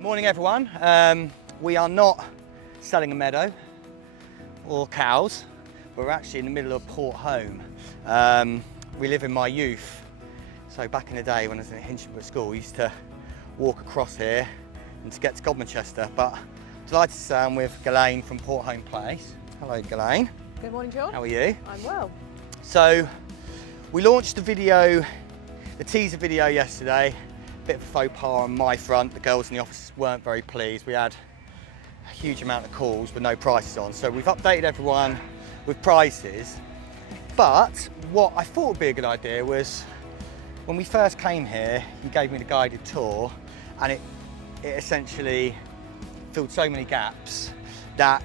Morning everyone. We are not selling a meadow or cows. We're actually in the middle of Portholme. We live in my youth. So back in the day when I was in Huntingdon school, we used to walk across here and to get to Godmanchester. But delighted to say I'm with Ghislaine from Portholme Place. Hello Ghislaine. Good morning, John. How are you? I'm well. So we launched the video, the teaser video yesterday. Bit of a faux pas on my front. The girls in the office weren't very pleased. We had a huge amount of calls with no prices on. So we've updated everyone with prices. But what I thought would be a good idea was when we first came here, you gave me the guided tour and it essentially filled so many gaps that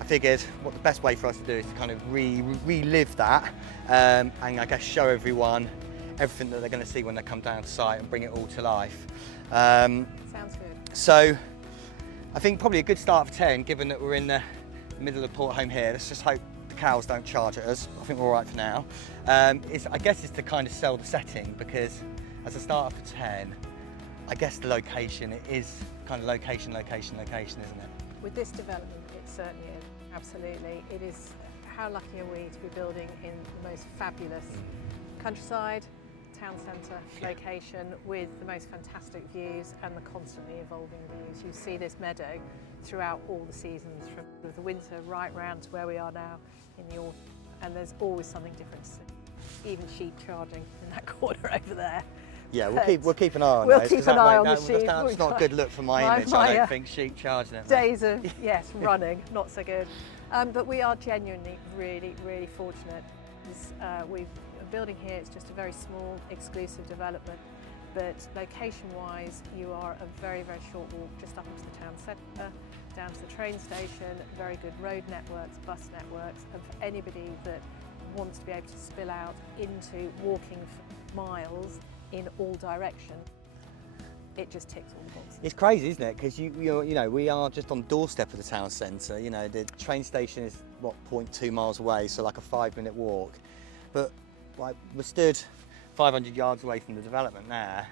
I figured what the best way for us to do is to kind of relive that and I guess show everyone everything that they're going to see when they come down to site and bring it all to life. Sounds good. So I think probably a good start for 10, given that we're in the middle of Portholme here. Let's just hope the cows don't charge at us. I think we're all right for now. I guess it's to kind of sell the setting, because as a starter for 10, I guess the location, it is kind of location, isn't it? With this development, it certainly is. Absolutely. It is, how lucky are we to be building in the most fabulous countryside, town centre location with the most fantastic views and the constantly evolving views. You see this meadow throughout all the seasons, from the winter right round to where we are now in the autumn, and there's always something different to see. Even sheep charging in that corner over there. Yeah, we'll keep an eye on we'll those. Keep an eye on the sheep. That's not a good look for my image, I don't think, sheep charging it. Days of, yes, running, not so good. But we are genuinely really, really fortunate. We've building here, it's just a very small, exclusive development, but location-wise, you are a very, very short walk just up into the town centre, down to the train station, very good road networks, bus networks, and for anybody that wants to be able to spill out into walking for miles in all directions, it just ticks all the boxes. It's crazy, isn't it? Because you know, we are just on the doorstep of the town centre. You know, the train station is what, 0.2 miles away, so like a 5-minute walk. But like we're stood 500 yards away from the development now,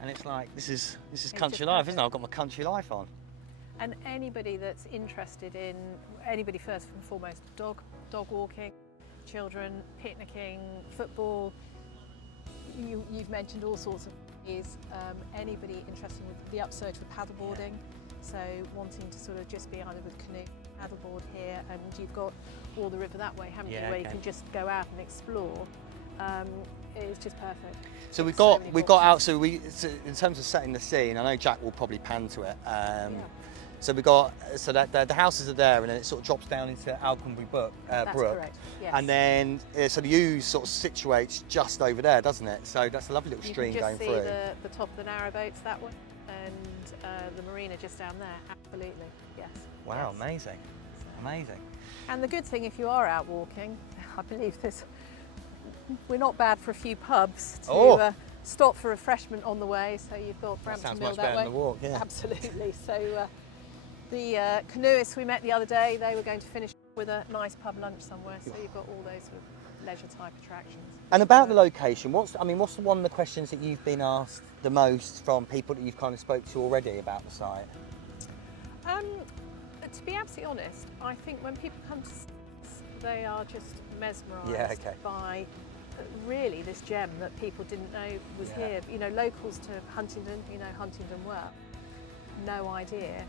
and it's like this is country life, isn't it? I've got my country life on. And anybody that's interested in anybody first and foremost, dog walking, children, picnicking, football. You've mentioned all sorts of things. Anybody interested with the upsurge with paddleboarding, so wanting to sort of just be either with canoe, paddleboard here, and you've got all the river that way, haven't you? Where you can just go out and explore. It's just perfect. So we've got out. So in terms of setting the scene, I know Jack will probably pan to it. So we got the houses are there, and then it sort of drops down into Alconbury Brook. That's correct. Yes. And then so the Ouse sort of situates just over there, doesn't it? So that's a lovely little stream going through. You can just see the top of the narrowboats that way, and the marina just down there. Absolutely, yes. Wow, yes. Amazing, amazing. And the good thing, if you are out walking, I believe we're not bad for a few pubs to stop for refreshment on the way. So you've got Brampton Mill that way. Sounds much better than the walk, yeah. Absolutely. So the canoeists we met the other day, they were going to finish with a nice pub lunch somewhere. So you've got all those sort of leisure type attractions. And about the location, what's one of the questions that you've been asked the most from people that you've kind of spoke to already about the site? To be absolutely honest, I think when people come to us, they are just mesmerised by really this gem that people didn't know was here. You know, locals to Huntingdon, you know Huntingdon well, no idea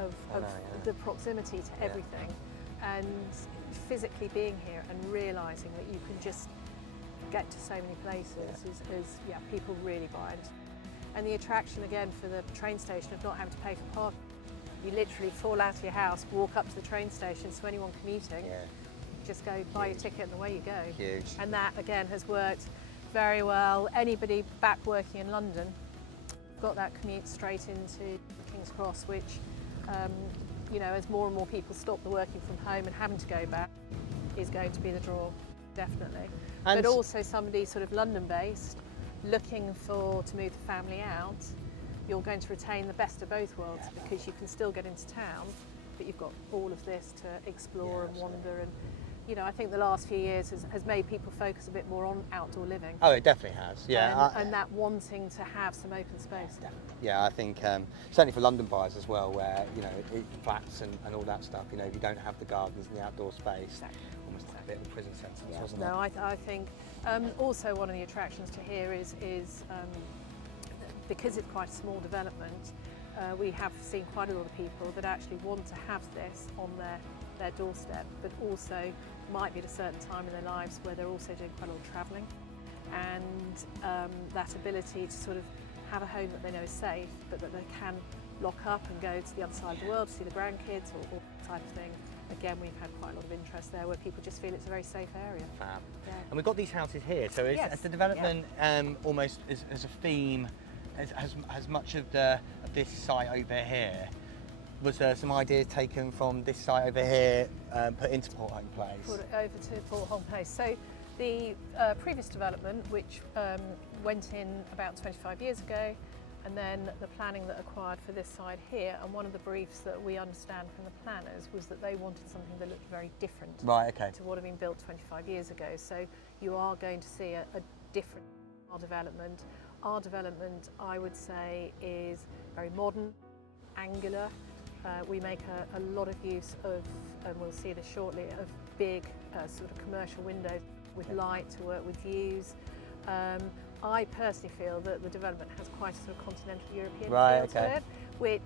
of the proximity to everything, and physically being here and realising that you can just get to so many places is people really buy it. And the attraction again for the train station of not having to pay for parking. You literally fall out of your house, walk up to the train station, so anyone commuting, just go buy your ticket and away you go. Huge. And that again has worked very well. Anybody back working in London got that commute straight into King's Cross, which you know, as more and more people stop the working from home and having to go back, is going to be the draw, definitely. And but also somebody sort of London-based looking to move the family out, you're going to retain the best of both worlds, because you can still get into town, but you've got all of this to explore and wander, you know, I think the last few years has made people focus a bit more on outdoor living. Oh, it definitely has. Yeah, and that wanting to have some open space. Yeah, I think certainly for London buyers as well, where you know flats and all that stuff. You know, if you don't have the gardens and the outdoor space, almost like a bit of a prison sentence, wasn't it? No, I think also one of the attractions to here is because it's quite a small development. We have seen quite a lot of people that actually want to have this on their doorstep, but also might be at a certain time in their lives where they're also doing quite a lot of travelling, and that ability to sort of have a home that they know is safe, but that they can lock up and go to the other side of the world to see the grandkids or that type of thing. Again, we've had quite a lot of interest there where people just feel it's a very safe area. Fab. Yeah. And we've got these houses here, so is the development almost as a theme as much of this site over here? Was there some ideas taken from this site over here, put into Portholme Place? Put it over to Portholme Place. So the previous development, which went in about 25 years ago, and then the planning that acquired for this side here, and one of the briefs that we understand from the planners was that they wanted something that looked very different to what had been built 25 years ago. So you are going to see a different development. Our development, I would say, is very modern, angular. We make a lot of use of, and we'll see this shortly, of big sort of commercial windows with light to work with views. I personally feel that the development has quite a sort of continental European feel to it, which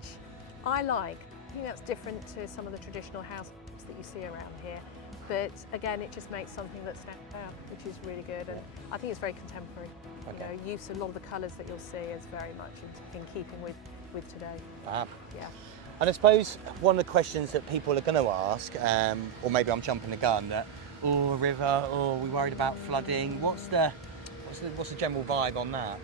I like. I think that's different to some of the traditional houses that you see around here. But again, it just makes something that stands out, which is really good, and I think it's very contemporary. You know, use a lot of the colours that you'll see is very much in keeping with today. Fab. Yeah. And I suppose one of the questions that people are going to ask, or maybe I'm jumping the gun, that a river, or we're worried about flooding. What's the general vibe on that?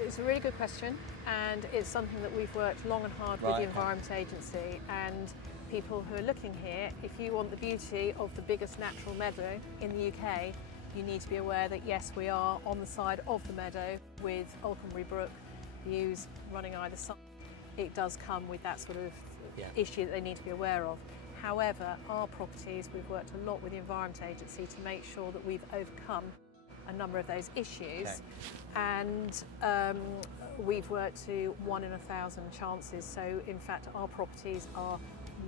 It's a really good question, and it's something that we've worked long and hard with the Environment Agency and people who are looking here. If you want the beauty of the biggest natural meadow in the UK, you need to be aware that yes, we are on the side of the meadow with Oulconbury Brook views running either side. It does come with that sort of issue that they need to be aware of. However, our properties, we've worked a lot with the Environment Agency to make sure that we've overcome a number of those issues, and we've worked to 1 in 1,000 chances. So in fact, our properties are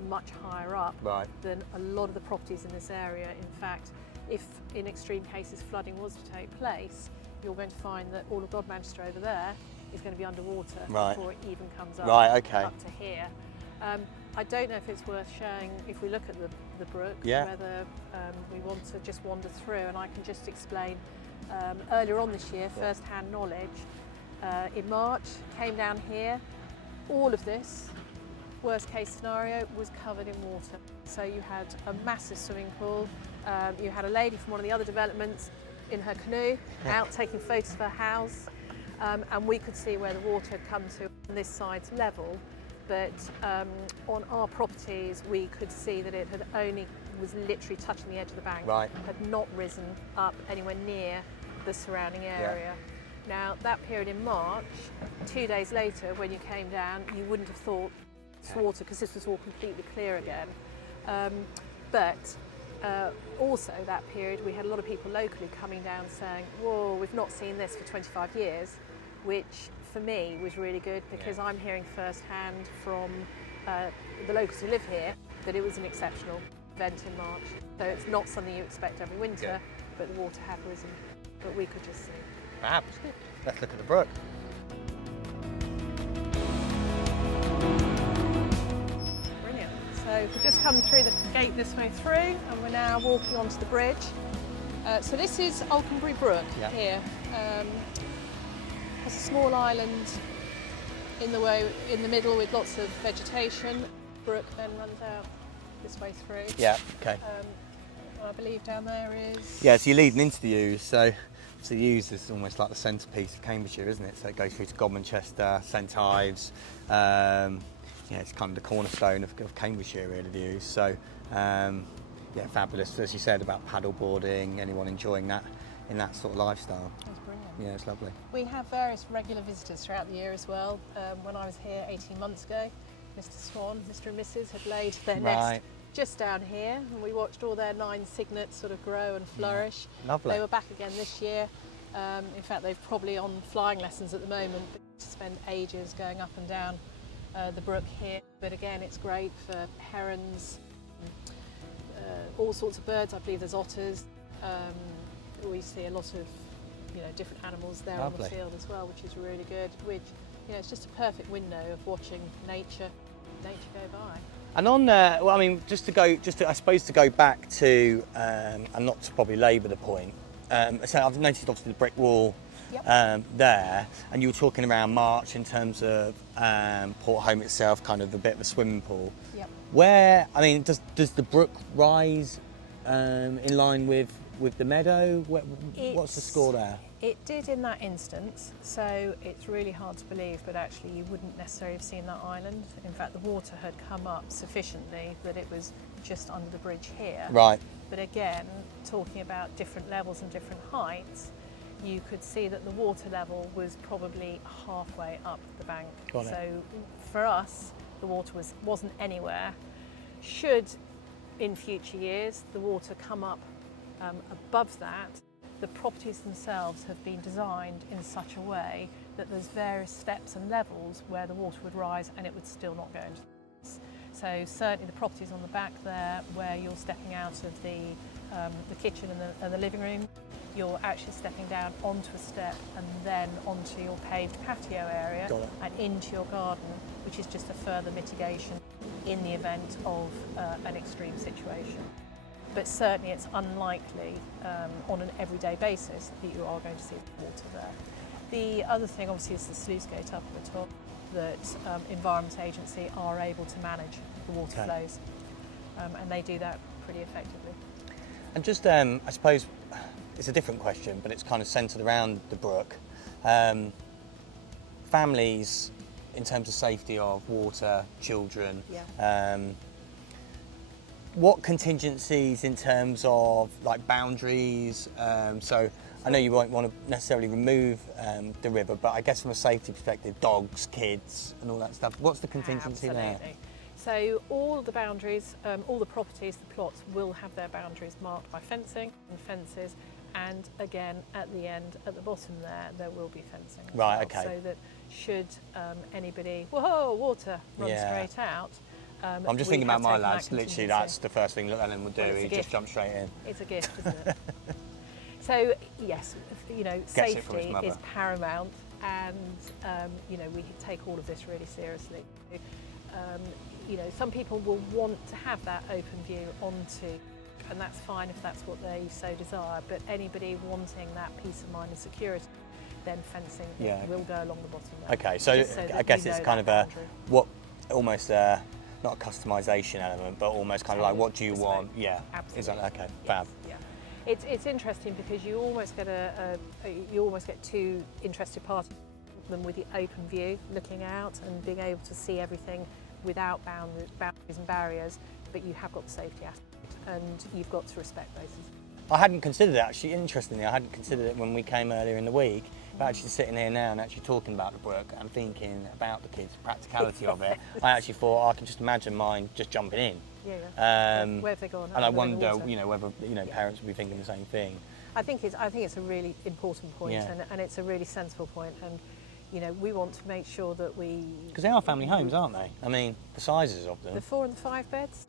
much higher up than a lot of the properties in this area. In fact, if in extreme cases flooding was to take place, you're going to find that all of Godmanchester over there is going to be underwater before it even comes up, up to here. I don't know if it's worth showing, if we look at the brook, whether we want to just wander through, and I can just explain earlier on this year, first-hand knowledge. In March, came down here, all of this, worst case scenario, was covered in water. So you had a massive swimming pool, you had a lady from one of the other developments in her canoe out taking photos of her house, and we could see where the water had come to on this side's level. But on our properties, we could see that it had was literally touching the edge of the bank, had not risen up anywhere near the surrounding area. Now, that period in March, 2 days later, when you came down, you wouldn't have thought it's water because this was all completely clear again. But also that period, we had a lot of people locally coming down saying, whoa, we've not seen this for 25 years, which for me was really good because I'm hearing firsthand from the locals who live here that it was an exceptional event in March. So it's not something you expect every winter, but the water had risen, but we could just see. Fab. Let's look at the brook. Brilliant. So we've just come through the gate this way through, and we're now walking onto the bridge. So this is Oulconbury Brook here. Has a small island in the middle with lots of vegetation. Brook then runs out this way through. Yeah, okay. I believe down there is... Yeah, so you're leading into the Ouse, so the Ouse is almost like the centrepiece of Cambridgeshire, isn't it? So it goes through to Godmanchester, St Ives, it's kind of the cornerstone of Cambridgeshire really, the Ouse. So fabulous, as you said, about paddleboarding, anyone enjoying that in that sort of lifestyle. That's brilliant. Yeah, it's lovely. We have various regular visitors throughout the year as well. When I was here 18 months ago, Mr. Swan, Mr. and Mrs. had laid their nest just down here, and we watched all their 9 cygnets sort of grow and flourish. Yeah. Lovely. They were back again this year. In fact, they're probably on flying lessons at the moment, but spend ages going up and down the brook here. But again, it's great for herons, all sorts of birds. I believe there's otters. We see a lot of different animals there. Lovely. On the field as well, which is really good. Which it's just a perfect window of watching nature go by. And on well, I mean, I suppose to go back to, and not to probably labour the point. So I've noticed obviously the brick wall. Yep. There, and you were talking around March in terms of Portholme itself, kind of a bit of a swimming pool. Yep. Where, I mean, does the brook rise in line with the meadow? What's the score there? It did in that instance, so it's really hard to believe, but actually you wouldn't necessarily have seen that island. In fact, the water had come up sufficiently that it was just under the bridge here. Right. But again, talking about different levels and different heights, you could see that the water level was probably halfway up the bank. Got it. So for us, the water wasn't anywhere. Should, in future years, the water come up above that, the properties themselves have been designed in such a way that there's various steps and levels where the water would rise and it would still not go into the house. So certainly the properties on the back there, where you're stepping out of the kitchen and the living room, you're actually stepping down onto a step and then onto your paved patio area and into your garden, which is just a further mitigation in the event of an extreme situation. But certainly it's unlikely on an everyday basis that you are going to see water there. The other thing obviously is the sluice gate up at the top, that Environment Agency are able to manage the water flows, and they do that pretty effectively. And just, I suppose, it's a different question, but it's kind of centred around the brook. Families, in terms of safety of water, children, what contingencies in terms of like boundaries? So I know you won't want to necessarily remove the river, but I guess from a safety perspective, dogs, kids and all that stuff, what's the contingency there? So all of the boundaries, all the properties, the plots will have their boundaries marked by fencing and fences. And again, at the end, at the bottom there will be fencing. Right, okay. So that should anybody, whoa, water, run straight out. I'm just thinking about my lads, literally that's the first thing that Lennon would do, he'd just jump straight in. It's a gift, isn't it? So yes, safety is paramount, and we take all of this really seriously. Some people will want to have that open view onto, and that's fine if that's what they so desire, but anybody wanting that peace of mind and security, then fencing will go along the bottom there. Okay, so I guess it's kind of almost not a customisation element, but almost kind of like, what do you want? Yeah, absolutely. Is that okay? Fab. Yeah. It's interesting because you almost get two interested parties, them with the open view, looking out and being able to see everything without boundaries and barriers, but you have got the safety aspect, and you've got to respect those. I hadn't considered it actually. Interestingly, I hadn't considered it when we came earlier in the week. But actually sitting here now and actually talking about the brook and thinking about the kids, practicality of it, I actually thought I can just imagine mine just jumping in. Yeah. Where have they gone? And I wonder, whether parents would be thinking the same thing. I think it's a really important point, and it's a really sensible point, and we want to make sure that we, because they are family homes, aren't they? I mean, the sizes of them. The 4 and the 5 beds,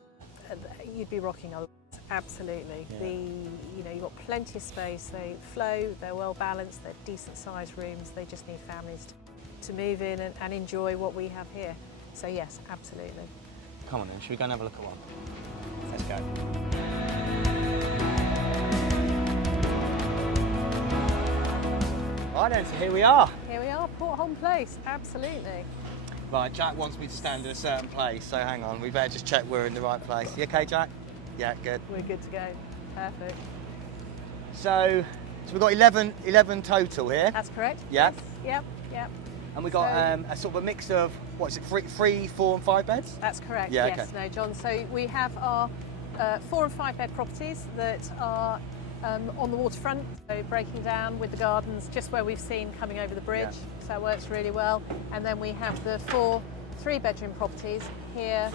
you'd be rocking otherwise. Absolutely. Yeah. You've got plenty of space. They flow. They're well balanced. They're decent sized rooms. They just need families to move in and enjoy what we have here. So yes, absolutely. Come on then, should we go and have a look at one? Let's go. Right then, so here we are. Here we are, Portholme Place. Absolutely. Right, Jack wants me to stand in a certain place, so hang on. We better just check we're in the right place. You okay, Jack? Yeah, good. We're good to go. Perfect. So we've got 11 total here. That's correct. Yeah. Yes. Yep. And we've got a sort of a mix of, what is it, 3, 4 and 5 beds? That's correct, yeah, yes. Okay. No, John, so we have our 4 and 5 bed properties that are on the waterfront, so breaking down with the gardens, just where we've seen coming over the bridge, so it works really well. And then we have the 4 3-bedroom properties here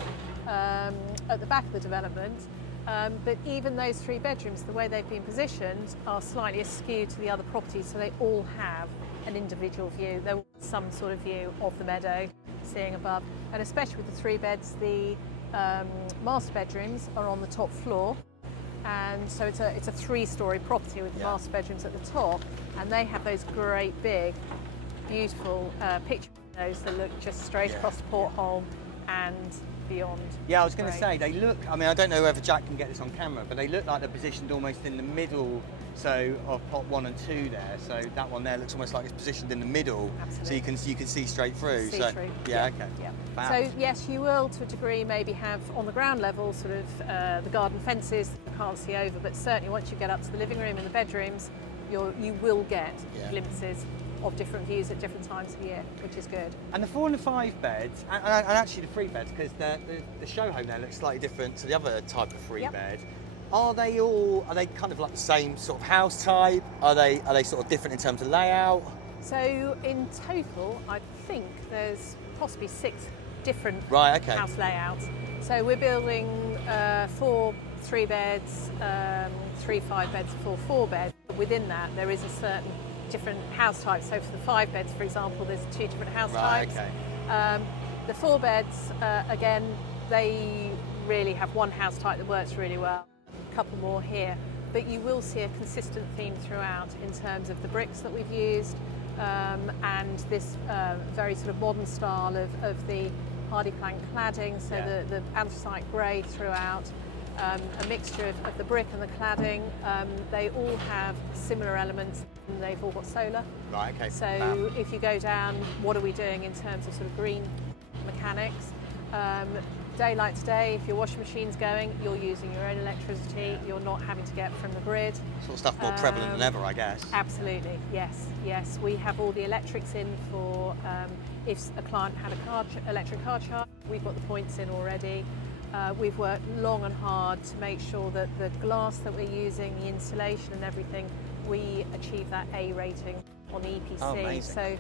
at the back of the development. But even those 3 bedrooms, the way they've been positioned, are slightly askew to the other properties, so they all have an individual view. There will be some sort of view of the meadow, seeing above, and especially with the 3 beds, the master bedrooms are on the top floor, and so it's a 3-storey property with the master bedrooms at the top, and they have those great big, beautiful picture windows that look just straight across the Portholme and beyond. Yeah, I was going to say, they look, I mean, I don't know whether Jack can get this on camera, but they look like they're positioned almost in the middle, so of plot 1 and 2 there. So that one there looks almost like it's positioned in the middle. Absolutely. So you can see straight through. See so through. Yeah, okay. Yeah. So yes, you will to a degree maybe have on the ground level sort of the garden fences that you can't see over, but certainly once you get up to the living room and the bedrooms, you will get glimpses of different views at different times of year, which is good. And the 4 and the 5 beds, and actually the 3 beds, because the show home there looks slightly different to the other type of 3 bed. Are they kind of like the same sort of house type? Are they sort of different in terms of layout? So in total, I think there's possibly 6 different house layouts. So we're building 4 3 beds, 3 5 beds, 4 beds. But within that, there is a certain different house types. So for the 5 beds, for example, there's 2 different house types. The 4 beds, again, they really have one house type that works really well. A couple more here, but you will see a consistent theme throughout in terms of the bricks that we've used, and this very sort of modern style of the hardy plank cladding. So the anthracite grey throughout. A mixture of the brick and the cladding. They all have similar elements, and they've all got solar. Right, okay. So if you go down, what are we doing in terms of sort of green mechanics? Daylight today, if your washing machine's going, you're using your own electricity, you're not having to get from the grid. Sort of stuff more prevalent than ever, I guess. Absolutely, yes. We have all the electrics in for if a client had a electric car charge, we've got the points in already. We've worked long and hard to make sure that the glass that we're using, the insulation and everything, we achieve that A rating on the EPC. Oh, amazing. So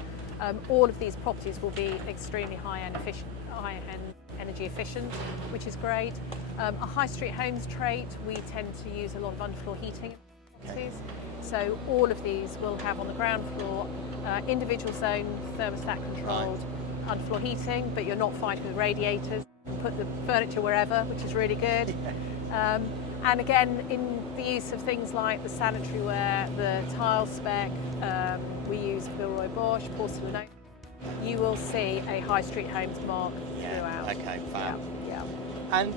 all of these properties will be extremely high-end energy efficient, which is great. A high street homes trait, we tend to use a lot of underfloor heating. So all of these will have on the ground floor individual zone thermostat controlled underfloor heating, but you're not fighting with radiators. Put the furniture wherever, which is really good. And again, in the use of things like the sanitary ware, the tile spec, we use Villeroy Bosch, porcelain oak. You will see a high street homes mark throughout. Okay, fab. Yeah. And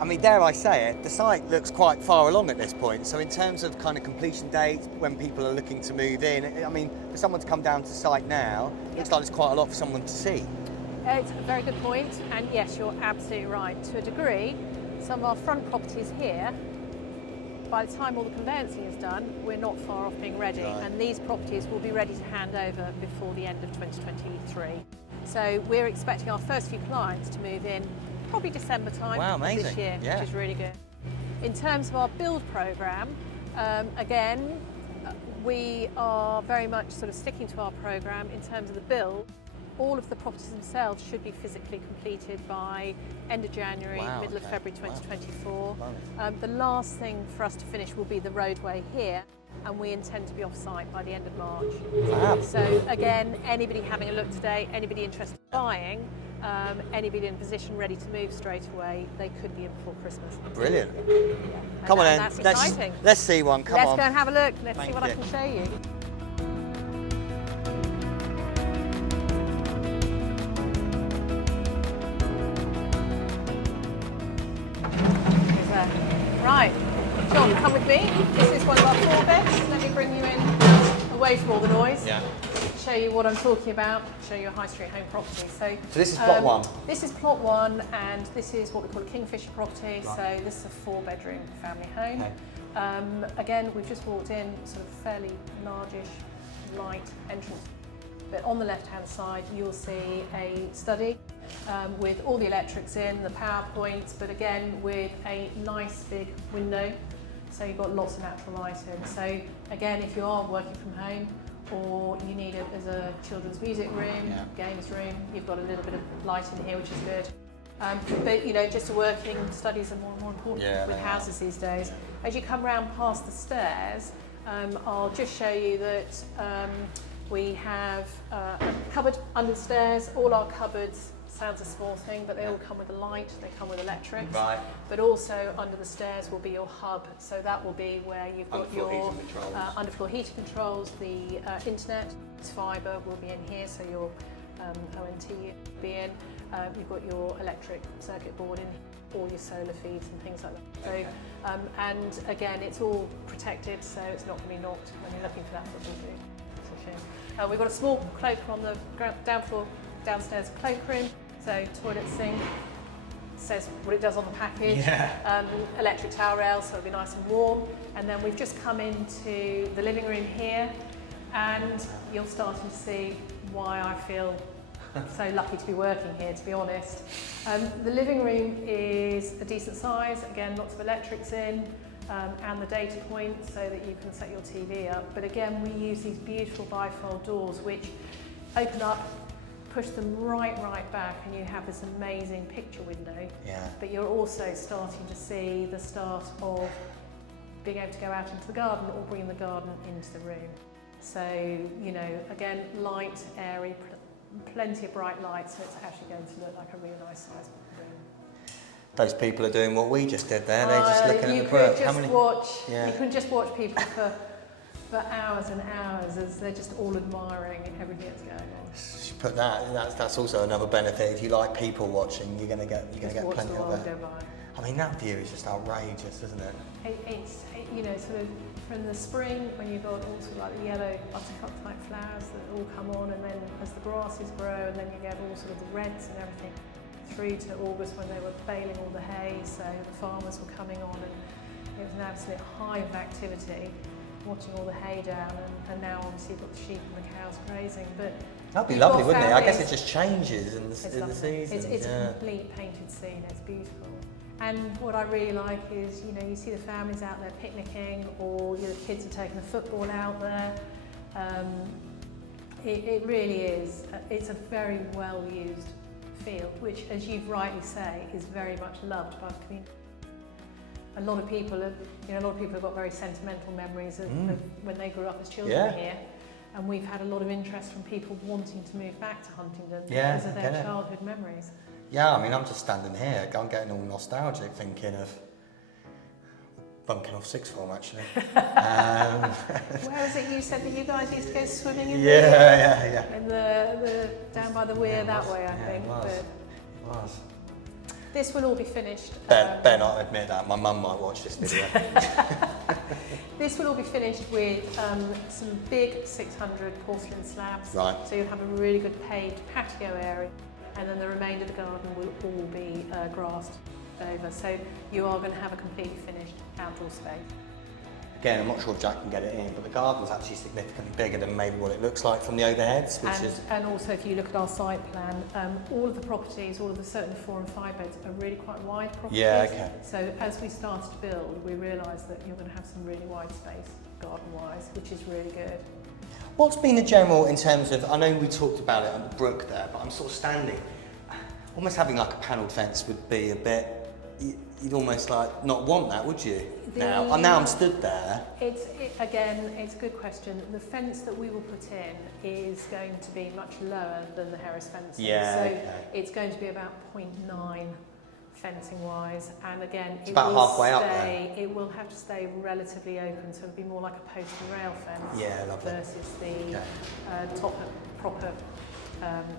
I mean, dare I say it, the site looks quite far along at this point. So in terms of kind of completion dates, when people are looking to move in, I mean, for someone to come down to site now, it looks like there's quite a lot for someone to see. It's a very good point, and yes, you're absolutely right. To a degree, some of our front properties here, by the time all the conveyancing is done, we're not far off being ready, and these properties will be ready to hand over before the end of 2023. So we're expecting our first few clients to move in probably December time this year, which is really good. In terms of our build programme, again, we are very much sort of sticking to our programme in terms of the build. All of the properties themselves should be physically completed by end of January, middle of February 2024. The last thing for us to finish will be the roadway here, and we intend to be off site by the end of March. So again, anybody having a look today, anybody interested in buying, anybody in a position ready to move straight away, they could be in before Christmas. Brilliant. Come on then, that's exciting. Let's see one, come on. Let's go and have a look, let's see what I can show you. Right, John, come with me. This is one of our 4 beds. Let me bring you in away from all the noise. Show you what I'm talking about, show you a high street home property. So this is plot 1? This is plot 1, and this is what we call a Kingfisher property. So this is a 4-bedroom family home. Again, we've just walked in, sort of fairly largish, light entrance. But on the left-hand side, you'll see a study with all the electrics in, the power points, but again with a nice big window. So you've got lots of natural light in. So again, if you are working from home or you need it as a children's music room, games room, you've got a little bit of light in here, which is good. But you know, just working studies are more and more important with houses these days. As you come round past the stairs, I'll just show you that we have a cupboard under the stairs. All our cupboards, sounds a small thing, but they all come with a light, they come with electrics. Right. But also under the stairs will be your hub, so that will be where you've got your underfloor heating controls, the internet, fibre will be in here, so your ONT will be in. You've got your electric circuit board in, all your solar feeds and things like that. So, and again, it's all protected, so it's not going to be knocked when you're looking for that football boot. We've got a small cloakroom on the downstairs cloakroom, so toilet sink, says what it does on the package, electric towel rail, so it'll be nice and warm. And then we've just come into the living room here, and you're starting to see why I feel so lucky to be working here, to be honest. The living room is a decent size, again, lots of electrics in, and the data point so that you can set your TV up. But again, we use these beautiful bifold doors which open up, push them right back, and you have this amazing picture window. Yeah. But you're also starting to see the start of being able to go out into the garden or bring the garden into the room. So, you know, again, light, airy, plenty of bright light, so it's actually going to look like a really nice sized room. Those people are doing what we just did there. They're just looking at the brick. You can just watch people for hours and hours as they're just all admiring everything that's going on. You put that's also another benefit. If you like people watching, you're going to get plenty of it. I mean, that view is just outrageous, isn't it? It's you know, sort of from the spring when you've got all sort of like the yellow buttercup type flowers that all come on, and then as the grasses grow, and then you get all sort of the reds and everything, through to August when they were baling all the hay, so the farmers were coming on, and it was an absolute hive of activity, watching all the hay down, and now obviously you've got the sheep and the cows grazing. But that'd be lovely, wouldn't it? I guess it just changes in the season. It's a complete painted scene. It's beautiful. And what I really like is, you know, you see the families out there picnicking, or the kids are taking the football out there. It really is. It's a very well used field, which, as you rightly say, is very much loved by the community. A lot of people have got very sentimental memories of when they grew up as children here, and we've had a lot of interest from people wanting to move back to Huntingdon because of their childhood memories. Yeah, I mean, I'm just standing here, I'm getting all nostalgic, thinking of bunking off sixth form, actually. Where is it you said that you guys used to go swimming in? In the down by the weir that way, I think. It was. This will all be finished. Better not admit that. My mum might watch this video. This will all be finished with some big 600 porcelain slabs. Right. So you'll have a really good paved patio area, and then the remainder of the garden will all be grassed over. So you are going to have a completely finished outdoor space. Again, I'm not sure if Jack can get it in, but the garden's actually significantly bigger than maybe what it looks like from the overheads, and also, if you look at our site plan, all of the properties, all of the certain 4 and 5 beds are really quite wide properties. Yeah, okay. So as we started to build, we realised that you're going to have some really wide space, garden-wise, which is really good. What's been the general, in terms of, I know we talked about it on the brook there, but I'm sort of standing, almost having like a panelled fence would be a bit, you'd almost like not want that, would you? Now I'm stood there. Again, it's a good question. The fence that we will put in is going to be much lower than the Harris fencing. It's going to be about 0.9 fencing wise, and again, it's about halfway up there. It will have to stay relatively open, so it'll be more like a post and rail fence versus the proper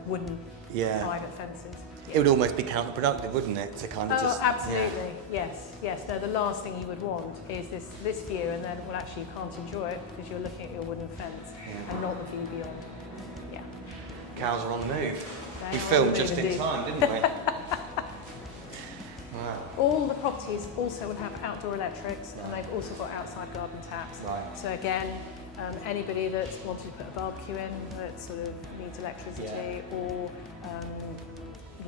wooden private fences. It would almost be counterproductive, wouldn't it, to kind of just... absolutely, yes. No, the last thing you would want is this view, and then, well, actually you can't enjoy it because you're looking at your wooden fence and not the view beyond. Yeah. Cows are on the move. We filmed just in time, didn't we? Right. All the properties also would have outdoor electrics, and they've also got outside garden taps. Right. So again, anybody that's wanting to put a barbecue in that sort of needs electricity, or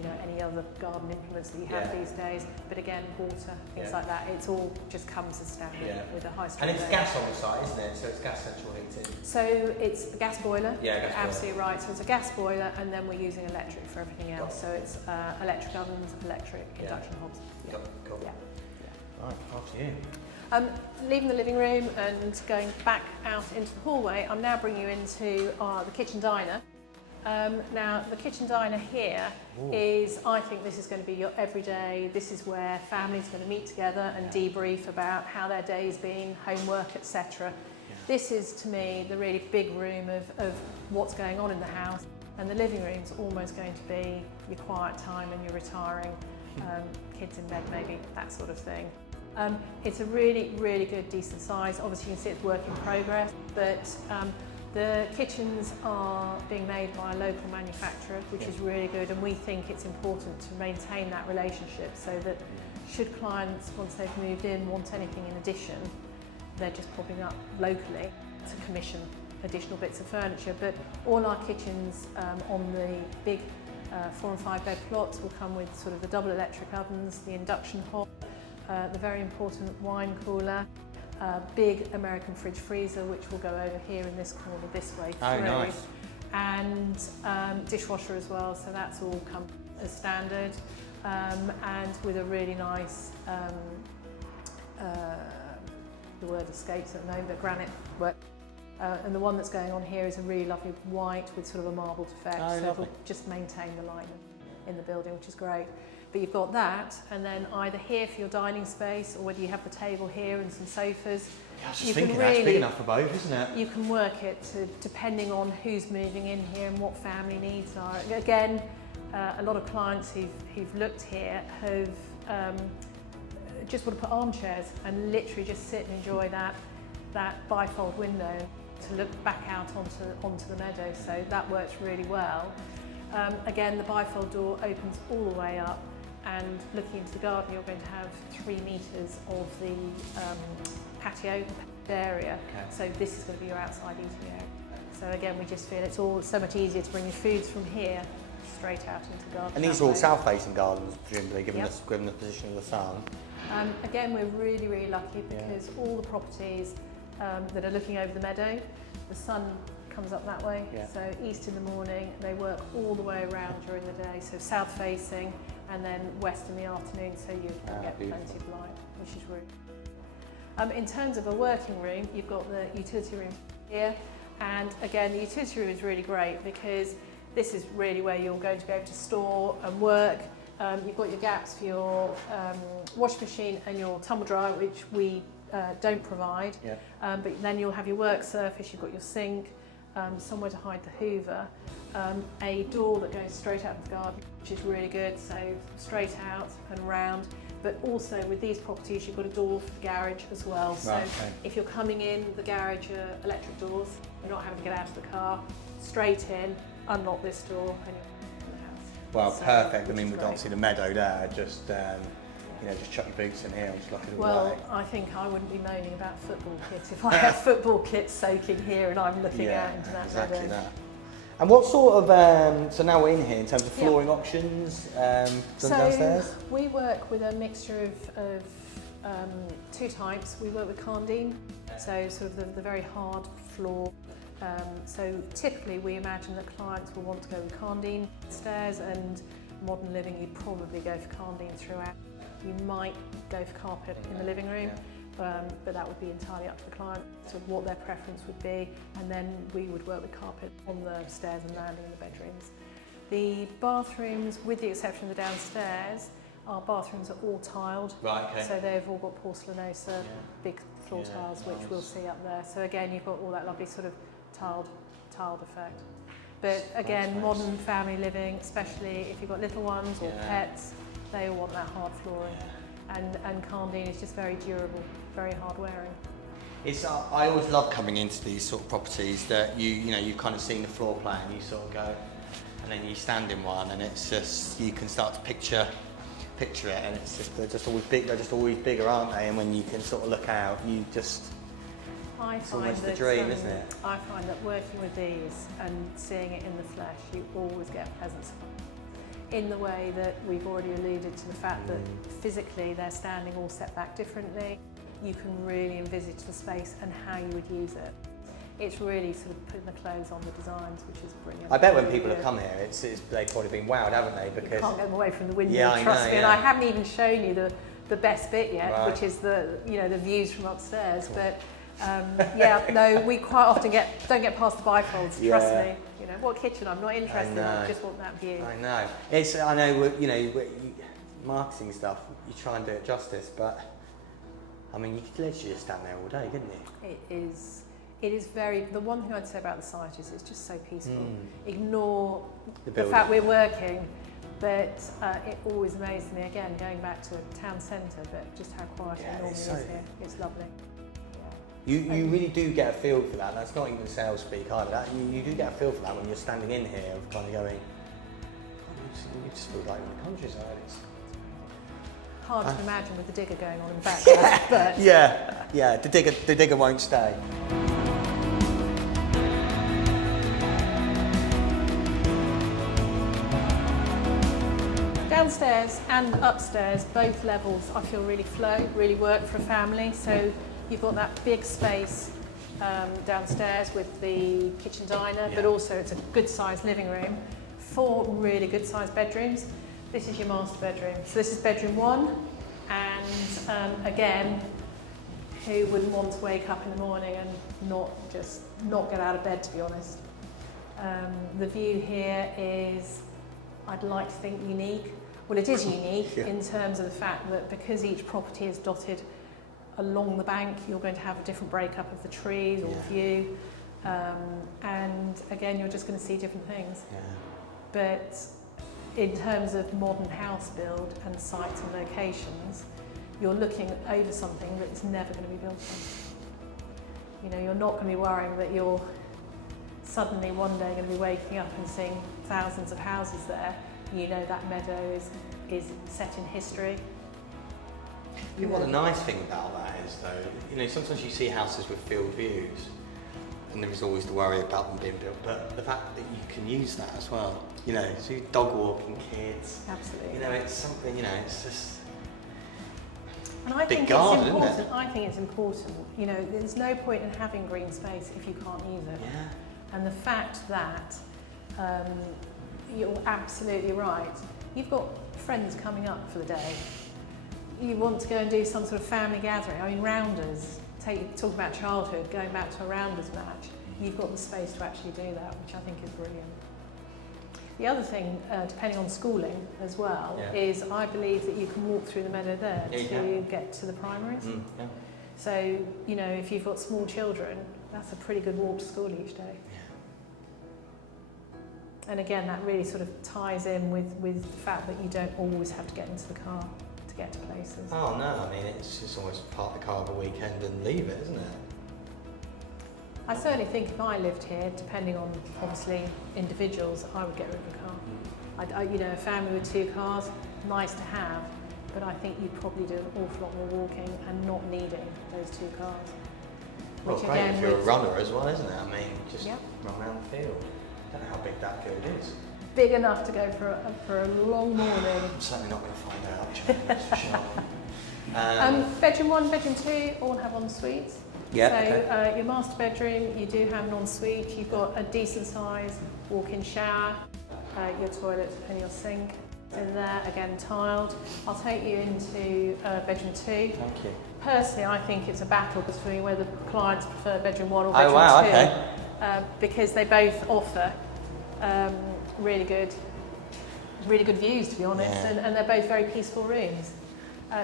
you know, any other garden implements that you have these days. But again, water, things like that, it's all just comes as standard with a high street. And it's gas on the site, isn't it? So it's gas central heating. So it's a gas boiler. Yeah, gas boiler. Absolutely right. So it's a gas boiler, and then we're using electric for everything else. So it's electric ovens, electric induction hobs. Yeah. Cool. Yeah. Right, after you. Leaving the living room and going back out into the hallway, I'm now bringing you into the kitchen diner. Now, the kitchen diner here is, I think this is going to be your everyday, this is where families are going to meet together and debrief about how their day's been, homework, etc. This is, to me, the really big room of what's going on in the house, and the living room's almost going to be your quiet time and your retiring, kids in bed maybe, that sort of thing. It's a really, really good, decent size. Obviously you can see it's work in progress, but the kitchens are being made by a local manufacturer, which is really good, and we think it's important to maintain that relationship so that should clients, once they've moved in, want anything in addition, they're just popping up locally to commission additional bits of furniture. But all our kitchens on the big 4 and 5 bed plots will come with sort of the double electric ovens, the induction hob, the very important wine cooler, big American fridge freezer, which will go over here in this corner this way through. Oh, nice. And dishwasher as well, so that's all come as standard, and with a really nice, the word escapes at the moment, but granite work. And the one that's going on here is a really lovely white with sort of a marbled effect, so it'll just maintain the line in the building, which is great. But you've got that, and then either here for your dining space, or whether you have the table here and some sofas. I was just thinking that's big enough for both, isn't it? You can work it to, depending on who's moving in here and what family needs are. Again, a lot of clients who've looked here have just want to put armchairs and literally just sit and enjoy that bifold window to look back out onto the meadow. So that works really well. Again, the bifold door opens all the way up, and looking into the garden, you're going to have 3 metres of the patio area. Okay. So this is going to be your outside eating area. So again, we just feel it's all so much easier to bring your foods from here straight out into the garden. And these are all south-facing gardens, presumably, given the position of the sun. Again, we're really, really lucky because all the properties that are looking over the meadow, the sun comes up that way, so east in the morning, they work all the way around during the day, so south facing, and then west in the afternoon, so you get plenty of light, which is really. In terms of a working room, you've got the utility room here, and again, the utility room is really great because this is really where you're going to be able to store and work. You've got your gaps for your washing machine and your tumble dryer, which we don't provide, but then you'll have your work surface, you've got your sink, somewhere to hide the hoover, a door that goes straight out of the garden, which is really good, so straight out and round. But also with these properties, you've got a door for the garage as well. So if you're coming in, the garage are electric doors, you're not having to get out of the car, straight in, unlock this door, and you're in the house. Well, so, perfect. I mean, we don't see the meadow there, just just chuck your boots in here and just lock it all away. I think I wouldn't be moaning about football kits if I have football kits soaking here and I'm looking out into that exactly meadow. That. And what sort of, so now we're in here in terms of flooring options downstairs? We work with a mixture of 2 types. We work with Huntingdon, so sort of the very hard floor. So typically we imagine that clients will want to go with Huntingdon stairs, and modern living you'd probably go for Huntingdon throughout. You might go for carpet in the living room, but that would be entirely up to the client, sort of what their preference would be, and then we would work with carpet on the stairs and landing in the bedrooms. The bathrooms, with the exception of the downstairs, our bathrooms are all tiled, so they've all got porcelainosa, big floor tiles, which we'll see up there. So again, you've got all that lovely sort of tiled effect. But again, modern family living, especially if you've got little ones or pets, they all want that hard flooring. And Huntingdon is just very durable, very hard wearing. It's I always love coming into these sort of properties that you've kind of seen the floor plan, you sort of go, and then you stand in one, and it's just you can start to picture it, and it's just they're just always bigger, aren't they? And when you can sort of look out, you just it's almost the dream, isn't it? I find that working with these and seeing it in the flesh, you always get pleasant surprise. in the way that we've already alluded to the fact that physically they're standing all set back differently. You can really envisage the space and how you would use it. It's really sort of putting the clothes on the designs, which is brilliant. I bet when people have come here, they've probably been wowed, haven't they? Because you can't get them away from the window, yeah, trust me. Yeah. And I haven't even shown you the best bit yet, right. which is the views from upstairs. Cool. But yeah, no, we quite often don't get past the bifolds. Yeah. Trust me. You know, what kitchen? I'm not interested in. I just want that view. I know. I know. Marketing stuff. You try and do it justice, but I mean, you could literally just stand there all day, couldn't you? It is very. The one thing I'd say about the site is it's just so peaceful. Ignore the fact we're working, but it always amazes me. Again, going back to a town centre, but just how quiet it normally is here. It's lovely. You really do get a feel for that. That's not even sales speak either. You do get a feel for that when you're standing in here, of kind of going. You just feel like in the countryside. It's hard to imagine with the digger going on in the background. But yeah. The digger won't stay. Downstairs and upstairs, both levels, I feel really flow, really work for a family. So you've got that big space downstairs with the kitchen diner, but also it's a good sized living room, 4 really good sized bedrooms. This is your master bedroom. So this is bedroom 1, and again, who wouldn't want to wake up in the morning and not get out of bed, to be honest. The view here is, I'd like to think, unique. Well, it is unique in terms of the fact that because each property is dotted along the bank, you're going to have a different breakup of the trees or view, and again, you're just going to see different things. But in terms of modern house build and sites and locations, you're looking over something that's never going to be built on. You know, you're not going to be worrying that you're suddenly one day going to be waking up and seeing thousands of houses there. You know that meadow is set in history. What the nice thing about that is, though, sometimes you see houses with field views, and there is always the worry about them being built. But the fact that you can use that as well, so dog walking kids. Absolutely. It's something. It's just. And I think garden, it's important. isn't it? I think it's important. There's no point in having green space if you can't use it. Yeah. And the fact that you're absolutely right. You've got friends coming up for the day. You want to go and do some sort of family gathering. I mean, rounders. Talk about childhood, going back to a rounders match. You've got the space to actually do that, which I think is brilliant. The other thing, depending on schooling as well, is I believe that you can walk through the meadow there to get to the primaries. So, if you've got small children, that's a pretty good walk to school each day. And again, that really sort of ties in with the fact that you don't always have to get into the car to get to places. Oh no, I mean, it's just almost park the car of a weekend and leave it, isn't it? I certainly think if I lived here, depending on obviously individuals, I would get rid of the car. A family with 2 cars, nice to have, but I think you'd probably do an awful lot more walking and not needing those 2 cars. Well, great if you're a runner as well, isn't it? I mean, just run around the field. I don't know how big that field is. Big enough to go for a long morning. I'm certainly not going to find out, that's for sure. Bedroom 1, bedroom 2 all have en suites. So your master bedroom, you do have an ensuite. You've got a decent size walk-in shower, your toilet and your sink in there, again tiled. I'll take you into bedroom 2. Thank you. Personally, I think it's a battle between whether clients prefer bedroom 1 or bedroom 2. Because they both offer really good views, to be honest, and they're both very peaceful rooms.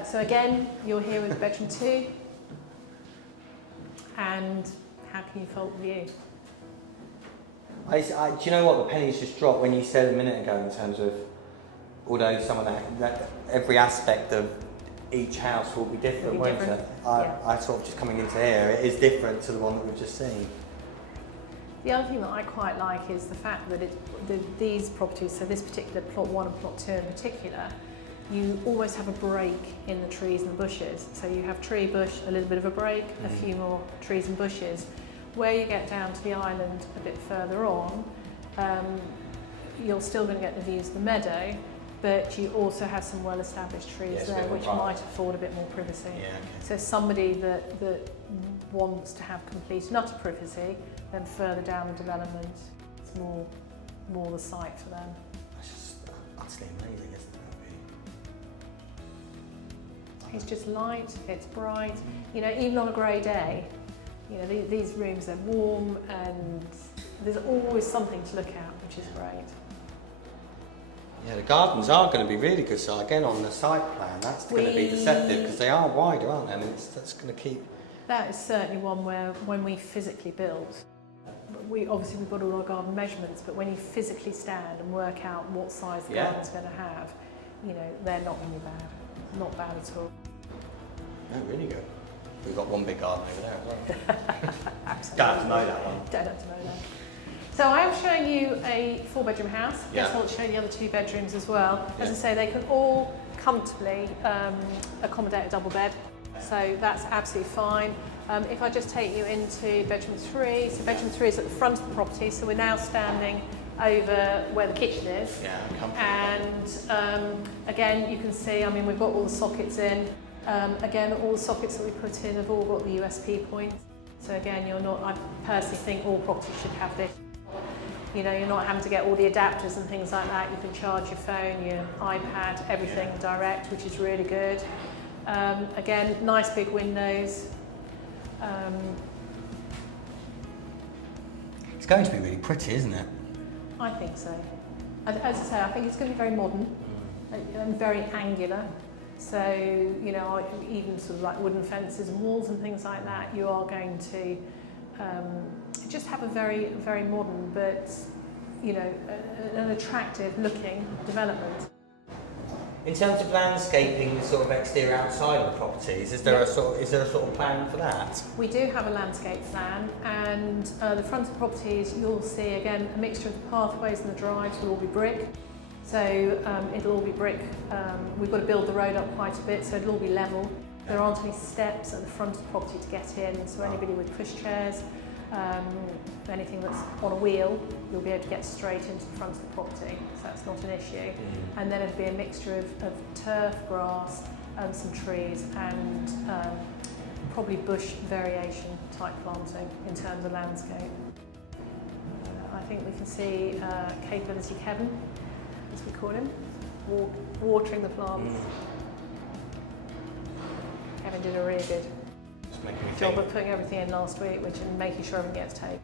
So again, you're here with bedroom 2. And how can you fault the view? Do you know what? The pennies just dropped when you said a minute ago in terms of, although every aspect of each house will be different, won't it? I sort of just coming into here, it is different to the one that we've just seen. The other thing that I quite like is the fact that these properties, so this particular plot 1 and plot 2 in particular, you always have a break in the trees and the bushes. So you have tree, bush, a little bit of a break, a few more trees and bushes. Where you get down to the island a bit further on, you're still going to get the views of the meadow, but you also have some well-established trees there, which might afford a bit more privacy. Yeah, okay. So somebody that wants to have complete and utter privacy, then further down the development, it's more the site for them. That's just utterly amazing, isn't it? It's just light, it's bright. You know, even on a grey day, you know, these rooms are warm and there's always something to look at, which is great. Yeah, the gardens are going to be really good. So again, on the site plan, that's going to be deceptive because they are wider, aren't they? I mean, that's going to keep. That is certainly one where, when we physically build, we've got all our garden measurements, but when you physically stand and work out what size the garden's going to have, you know, they're not going to be bad. Not bad at all. No, really good. We've got one big garden over there as well. Absolutely. Don't have to know that one. Don't have to know that. So I am showing you a 4-bedroom house. Yeah. Yes, I'll show you the other 2 bedrooms as well. Yeah. As I say, they can all comfortably accommodate a double bed. So that's absolutely fine. If I just take you into bedroom 3, so bedroom 3 is at the front of the property, so we're now standing over where the kitchen is. Yeah, and again, you can see, I mean, we've got all the sockets in. Again, all the sockets that we put in have all got the USB points. So again, I personally think all properties should have this. You know, you're not having to get all the adapters and things like that. You can charge your phone, your iPad, everything direct, which is really good. Again, nice big windows. It's going to be really pretty, isn't it? I think so. As I say, I think it's going to be very modern and very angular. So, you know, even sort of like wooden fences and walls and things like that, you are going to just have a very, very modern but, you know, an attractive looking development. In terms of landscaping, the sort of exterior outside of the properties, is there a sort of plan for that? We do have a landscape plan, and the front of the properties you'll see again a mixture of the pathways and the drives will all be brick. So it'll all be brick. We've got to build the road up quite a bit, so it'll all be level. There aren't any steps at the front of the property to get in, so anybody with pushchairs, anything that's on a wheel, you'll be able to get straight into the front of the property, so that's not an issue. And then it'll be a mixture of turf, grass, some trees and probably bush variation type planting in terms of landscape. I think we can see Capability Kevin, as we call him, watering the plants. Kevin did a really good job of putting everything in last week, and making sure everything gets taken,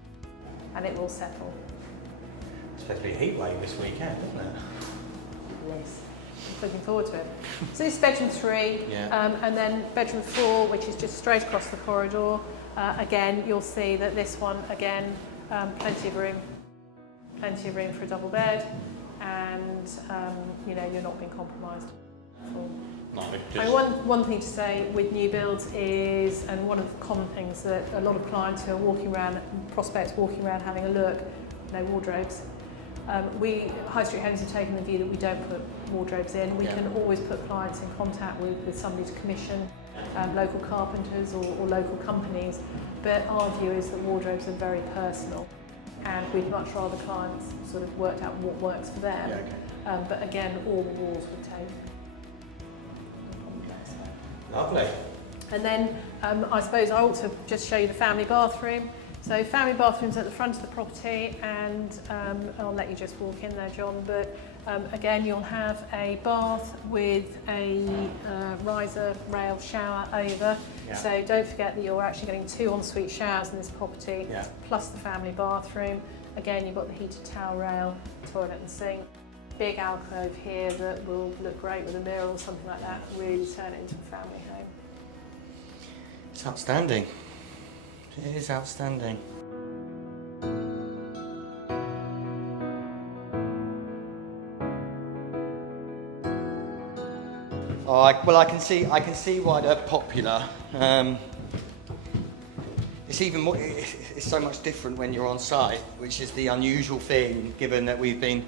and it will settle. It's supposed to be a heat wave this weekend, isn't it? Yes, I'm looking forward to it. So this is bedroom 3, and then bedroom 4, which is just straight across the corridor. Again, you'll see that this one, again, plenty of room for a double bed, and you know, you're not being compromised at all. No, I mean, one thing to say with new builds is, and one of the common things that a lot of clients who are walking around, prospects walking around having a look, no wardrobes. We, High Street Homes, have taken the view that we don't put wardrobes in. We can always put clients in contact with somebody to commission, local carpenters or local companies, but our view is that wardrobes are very personal, and we'd much rather clients sort of worked out what works for them. But again, all the walls would take. Lovely. And then I suppose I ought to just show you the family bathroom. So family bathrooms at the front of the property, and I'll let you just walk in there, John, but again, you'll have a bath with a riser rail shower over. So don't forget that you're actually getting 2 ensuite showers in this property, plus the family bathroom. Again, you've got the heated towel rail, toilet and sink. Big alcove here that will look great with a mirror or something like that, really turn it into a family home. It's outstanding. It is outstanding. Well, I can see why they're popular. It's even more. It's so much different when you're on site, which is the unusual thing, given that we've been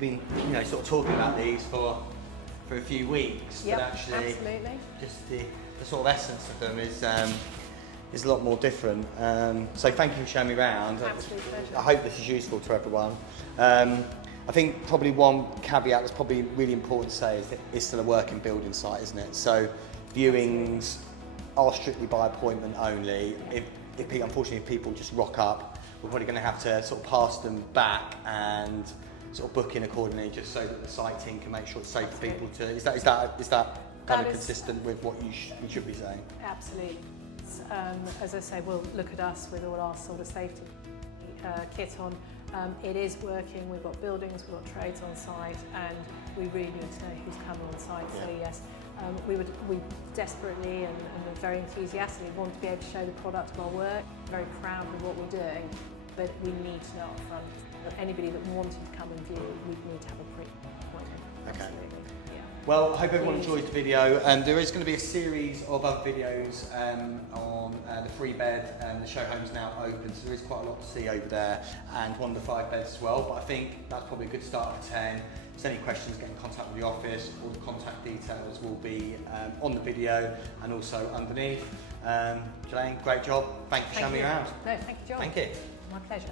you know, sort of talking about these for a few weeks. Yep, but actually, absolutely. just the sort of essence of them is a lot more different. So thank you for showing me around. Absolute pleasure. I hope this is useful to everyone. I think probably one caveat that's probably really important to say is that it's still a working building site, isn't it? So viewings are strictly by appointment only. Unfortunately, if people just rock up, we're probably going to have to sort of pass them back and sort of book in accordingly, just so that the site team can make sure it's safe for people to. Is that kind of consistent with what you should be saying? Absolutely. As I say, we'll look at us with all our sort of safety kit on. It is working. We've got buildings, we've got trades on site, and we really need to know who's coming on site. Yeah. So yes, we desperately and very enthusiastically want to be able to show the product of our work. Very proud of what we're doing, but we need to know up front that anybody that wanted to come and view, we need to have a pre-appointment. Okay. Absolutely. Yeah. Well, I hope everyone enjoys the video. There is going to be a series of other videos on the 3-bed, and the show home's now open, so there is quite a lot to see over there, and one of the 5 beds as well. But I think that's probably a good start for 10. If there's any questions, get in contact with the office. All the contact details will be on the video and also underneath. Jelaine, great job. Thank you for showing me around. No, thank you, John. Thank you. My pleasure.